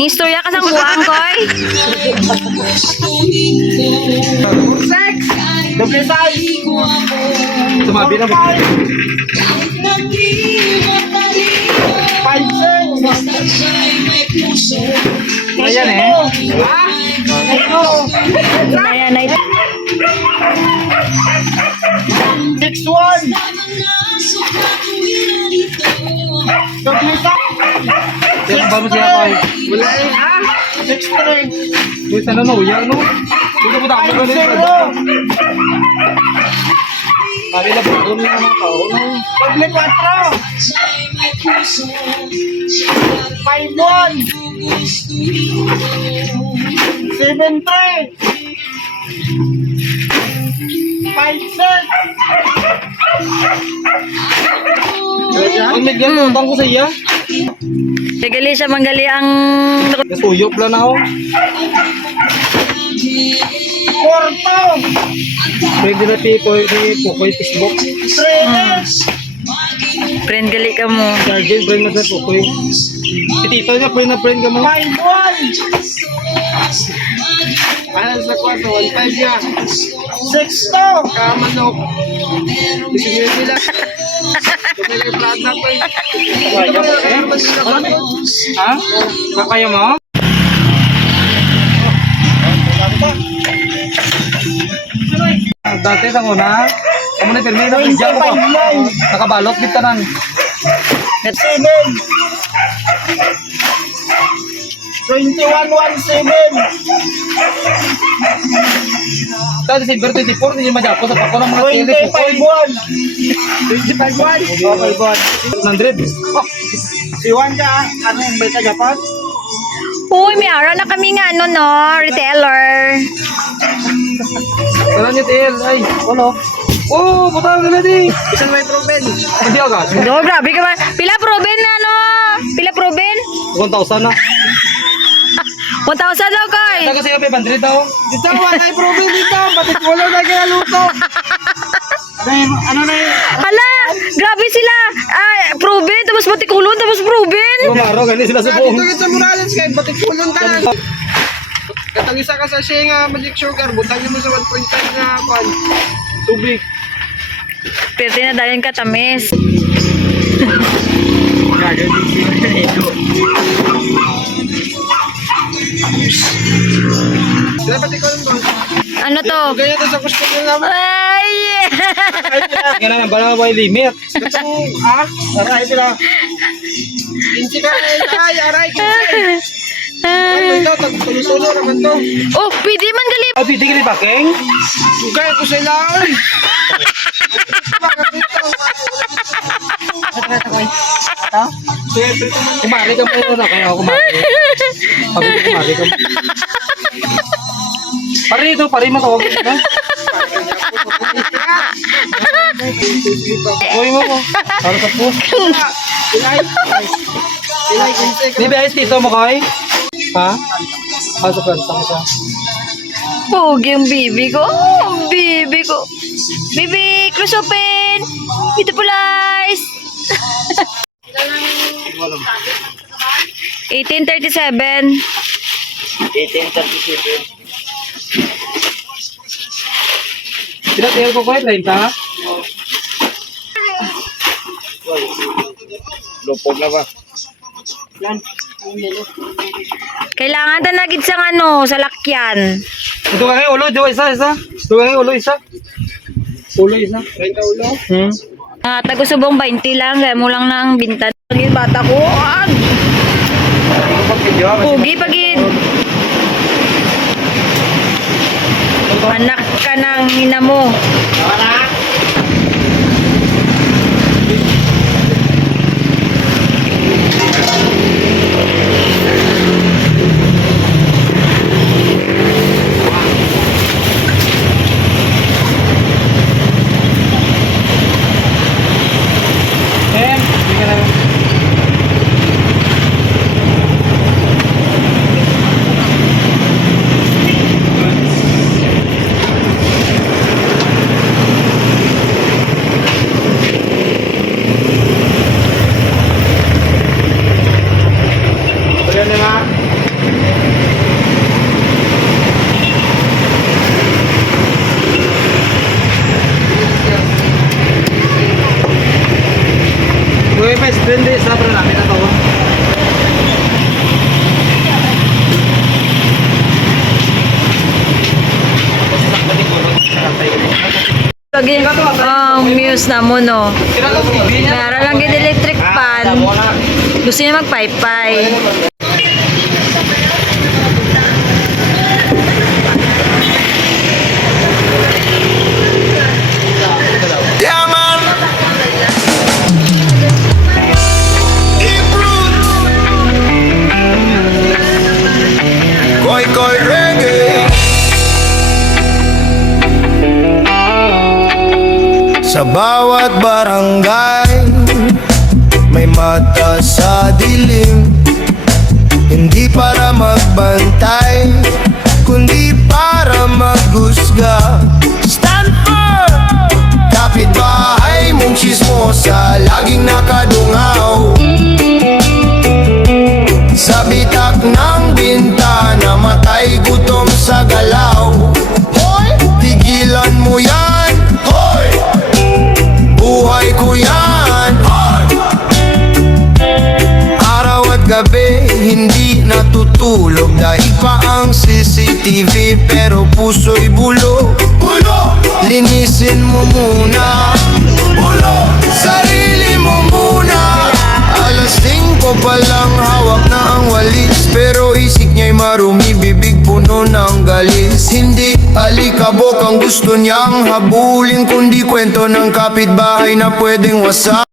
Ni istorya ka sang buang, koy. Sex! Double size! Tumabi na ba? 5 Ayan eh. Ha? Ayan, ay. 6-1! Double size! Yan ba mo siya koy? Wala eh. Ha? 6-3! Wait, ano no? Yan no? Dito mo tayo ko nito. 5-0! Kami na ba? Doon yung mga tao no? Double 4! 5-1! 7-3! 5-6! Ang nagyan mo, utang ko sa iya. Sigali siya manggali ang... Nasuyop lang ako. Porto! Pwede na pipoy, pukoy, Facebook. Trainers! Friend gali ka mo. Sergeant, friend na sa pukoy. Si tito niya, friend na friend ka mo. 5-1! Ano sa kwarto, 1.5 niya. 6-2! Kamanok. Isinyo nila. Kumagay brad na ko eh. Ha? Kakaya mo? Dati sa una, kamo na termino ng diyan ko. Nakabalot dito nan. 7! 21-17! Sa December 24 hindi majapo sa pako ng mga tele ko. 25-1! 100. Si Juan ka, ano yung balik ka Japan? Uy, may araw na kami nga, ano, no? Retailer. Wala niya tel ay. Wala. Oh, butang na di. Isang may proben. Hindi agad. Do, grabe ka ba? Pila proben na, ano? Pila proben? 1,000 na. 1,000 daw, koy. Ito kasi yung 500 daw. Dito, wala yung proben dito. Batik wala na kinaluto. Ano na yun? Hala, grabe sila. Ah, proben, tapos batikulon, tapos proben. Kumaro, ganyan sila sa buong. Dito sa Morales kahit batik kulon ka na. Katang isa ka sa siya nga magic sugar, butang mo sa 1.5 na kwan. Tubig. Pero tinadayan ka, tamis. Sila batik kulon ba? Ano to? Ganyan to sa gusto ko naman. Ay! Ganyan na, bala ba yung limit? Katong, aray sila. Kinsi ka ay, aray, kinsi. Ay, ito, tagsulo naman to. Oh, pwede man gali. Oh, pitigil ni Bakeng? Sugay ko sila, ay. Bakit ito? Kumari ka mo na kaya ako kumari. Sabi ko kumari ka mo. Pari ito, pari matawag ito na. Uy mo ko. Para sa po. Ilay. Ilay, kinsi. Di ba ayos dito mo kay? Ha? Sa planta mo siya. Pogi yung bibi ko. Oh, bibi ko. Bibi, close open. Beautiful eyes. 1837. 1837. Pinatayal ko ko 30? Lupog na ba? Yan. Kailangan tanagid sa ano, sa lakyan. Ito ka kayo ulo, Joe, isa. Ito ka kayo ulo, isa. Ulo, isa. 30 ulo. Tago-subong 20 lang, kaya mo lang nang bintan. Yung bata ko, pugi pagid. Anak ka ng ina mo. Basta pero namin na to. Lagi ang muse na mo no. Meron lang gid electric fan. Gusto niya magpaypay. Yeah, man. Koi koi reggae. Sa bawat barangay may mata sa dilim. Hindi para magbantay, kundi para maghusga. Stand firm! Kapitbahay mong chismosa, laging nakadungaw. Sa bitak ng bintana, matay gutom sa galaw. Hoy! Tigilan mo yan! Hoy! Buhay ko yan! Hoy! Araw at gabi, hindi natutulog. Daig pa ang CCTV, pero puso'y bulog. Bulog! Linisin mo muna. Bulog! Sarili mo muna. Alas 5 pa lang hawak na ang walis, pero isip niya'y marumi, bibig puno ng galis. Hindi alikabok ang gusto niyang habulin, kundi kwento ng kapitbahay na pwedeng wasak.